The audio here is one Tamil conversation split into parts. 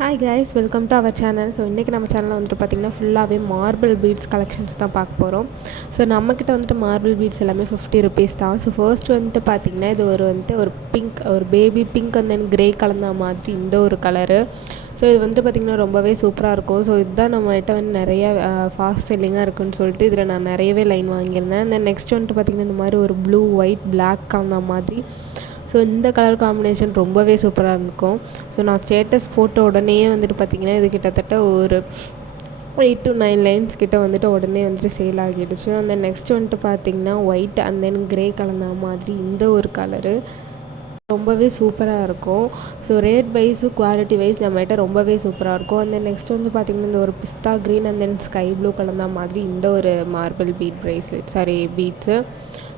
Hi guys, welcome to our channel. So இன்றைக்கி நம்ம சேனலில் வந்துட்டு பார்த்திங்கன்னா ஃபுல்லாகவே மார்பிள் பீட்ஸ் கலெக்ஷன்ஸ் தான் பார்க்க போகிறோம். ஸோ நம்மக்கிட்ட வந்துட்டு மார்பிள் பீட்ஸ் எல்லாமே 50 ருபீஸ் தான். ஸோ ஃபர்ஸ்ட் வந்துட்டு பார்த்திங்கன்னா இது ஒரு பிங்க், ஒரு baby pink and then grey கலந்த மாதிரி இந்த ஒரு கலரு. ஸோ இது வந்துட்டு பார்த்திங்கன்னா ரொம்பவே சூப்பராக இருக்கும். ஸோ இதுதான் நம்மகிட்ட வந்து நிறைய ஃபாஸ்ட் செல்லிங்காக இருக்குன்னு சொல்லிட்டு இதில் நான் நிறையவே லைன் வாங்கியிருந்தேன். தென் நெக்ஸ்ட் வந்துட்டு பார்த்திங்கன்னா இந்த மாதிரி ஒரு ப்ளூ ஒயிட் பிளாக் கலந்த மாதிரி. ஸோ இந்த கலர் காம்பினேஷன் ரொம்பவே சூப்பராக இருக்கும். ஸோ நான் ஸ்டேட்டஸ் போட்ட உடனேயே வந்துட்டு பார்த்திங்கன்னா இது கிட்டத்தட்ட ஒரு 8 to 9 லைன்ஸ் கிட்ட வந்துட்டு உடனே வந்துட்டு சேல் ஆகிடுச்சு. அந்த நெக்ஸ்ட் வந்துட்டு பார்த்திங்கன்னா ஒயிட் அண்ட் தென் கிரே கலந்த மாதிரி இந்த ஒரு கலரு ரொம்பவே சூப்பராக இருக்கும். So rate wise quality wise நம்மகிட்ட ரொம்பவே சூப்பராக இருக்கும். அந்த நெக்ஸ்ட் வந்து பார்த்திங்கன்னா இந்த ஒரு பிஸ்தா green and then sky blue கலந்த மாதிரி இந்த ஒரு மார்பிள் பீட்ஸு.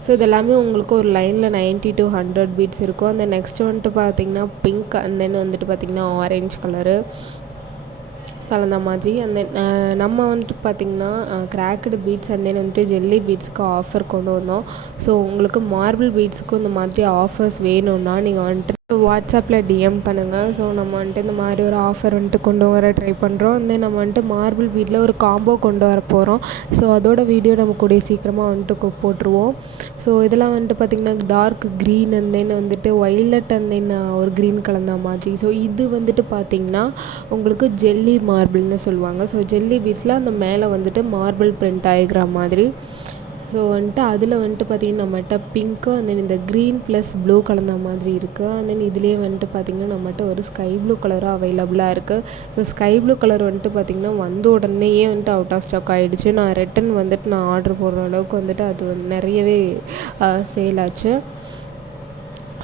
ஸோ இது எல்லாமே உங்களுக்கு ஒரு லைனில் 90 to 100 பீட்ஸ் இருக்கும். அந்த நெக்ஸ்ட் வந்துட்டு பார்த்திங்கன்னா பிங்க் அண்ட் தென் வந்துட்டு பார்த்திங்கன்னா ஆரஞ்சு கலரு கலந்த மாதிரி. அந்த நம்ம வந்துட்டு பார்த்திங்கன்னா கிராக்கடு பீட்ஸ் அண்ட் தென் வந்துட்டு ஜெல்லி பீட்ஸ்க்கு ஆஃபர் கொண்டு வந்தோம். ஸோ உங்களுக்கு மார்பிள் பீட்ஸுக்கும் இந்த மாதிரி ஆஃபர்ஸ் வேணும்னா நீங்கள் வந்துட்டு வாட்ஸ்அப்பில் டிஎம் பண்ணுங்கள். ஸோ நம்ம வந்துட்டு இந்த மாதிரி ஒரு ஆஃபர் வந்துட்டு கொண்டு வர ட்ரை பண்ணுறோம். தென் நம்ம வந்துட்டு மார்பிள் பீட்டில் ஒரு காம்போ கொண்டு வர போகிறோம். ஸோ அதோட வீடியோ நம்ம கூடிய சீக்கிரமாக வந்துட்டு போட்டுருவோம். ஸோ இதெல்லாம் வந்துட்டு பார்த்திங்கன்னா டார்க் க்ரீன் அண்ட் தென் வந்துட்டு ஒய்லட் அண்ட் தென் ஒரு க்ரீன் கலந்த மாதிரி. ஸோ இது வந்துட்டு பார்த்திங்கன்னா உங்களுக்கு ஜெல்லி மார்பிள்னு சொல்லுவாங்க. ஸோ ஜெல்லி பீட்ஸில் அந்த மேலே வந்துட்டு மார்பிள் பிரிண்ட் ஆகிக்கிற மாதிரி. ஸோ வந்துட்டு அதில் வந்துட்டு பார்த்திங்கன்னா நம்மகிட்ட பிங்க்கு அண்ட் தென் இந்த க்ரீன் ப்ளஸ் ப்ளூ கலந்த மாதிரி இருக்குது. அண்ட் தென் இதுலேயே வந்துட்டு பார்த்திங்கன்னா நம்மகிட்ட ஒரு ஸ்கை ப்ளூ கலரும் அவைலபிளாக இருக்குது. ஸோ ஸ்கை ப்ளூ கலர் வந்துட்டு பார்த்திங்கன்னா வந்த உடனேயே வந்துட்டு அவுட் ஆஃப் ஸ்டாக் ஆகிடுச்சு. நான் ரிட்டன் வந்துட்டு நான் ஆர்டர் போடுற அளவுக்கு வந்துட்டு அது நிறையவே சேல் ஆச்சு.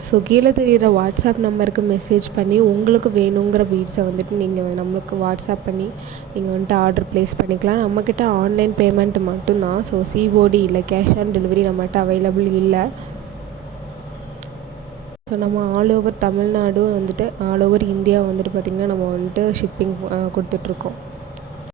ஸோ கீழே தெரிகிற வாட்ஸ்அப் நம்பருக்கு மெசேஜ் பண்ணி உங்களுக்கு வேணுங்கிற பீட்ஸை வந்துட்டு நீங்கள் நம்மளுக்கு வாட்ஸ்அப் பண்ணி நீங்கள் வந்துட்டு ஆர்டர் ப்ளேஸ் பண்ணிக்கலாம். நம்மக்கிட்ட ஆன்லைன் பேமெண்ட் மட்டும்தான். ஸோ சிஓடி இல்லை, கேஷ் ஆன் டெலிவரி நம்மகிட்ட அவைலபிள் இல்லை. ஸோ நம்ம ஆல் ஓவர் தமிழ்நாடு வந்துட்டு ஆல் ஓவர் இந்தியா வந்துட்டு பார்த்திங்கன்னா நம்ம வந்துட்டு ஷிப்பிங் கொடுத்துட்ருக்கோம்.